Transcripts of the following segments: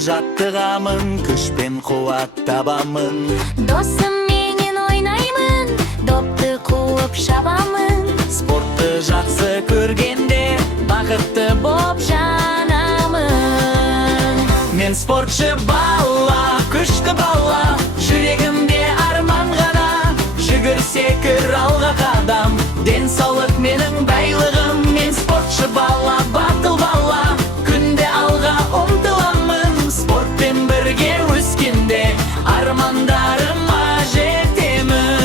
жаттығамын, күш пен қуат табамын. Досым менен ойнаймын, допты қуып шабамын. Спортты жақсы көргенде бақытты боп жанамын. Мен спортшы бала, күшті бала, жүрегімде арман ғана. Жүгірсекір алға қадам, денсаулық менің байлығым. Мен спортшы бала, батыл бала, күнде алға ұмтыламын. Спортпен бірге өскенде армандарыма жетемін.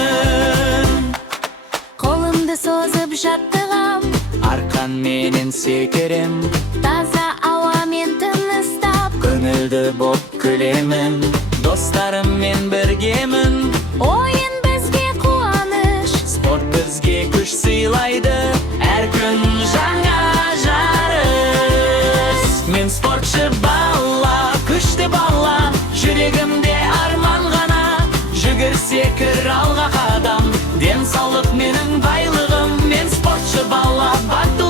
Қолымды созып жаттығам, Арқан менен секірем, таза ауамен тыныстап. көңілді боп күлемін. Достарыммен біргемін, Ойын бізге қуаныш, спорт бізге күш сыйлайды. Әр күн жаңа жарыс. Мен спортшы бала, күшті бала, жүрегімде арман ғана. Жүгірсекір алға қадам, денсаулық менің байлығым. Мен спортшы бала, батыл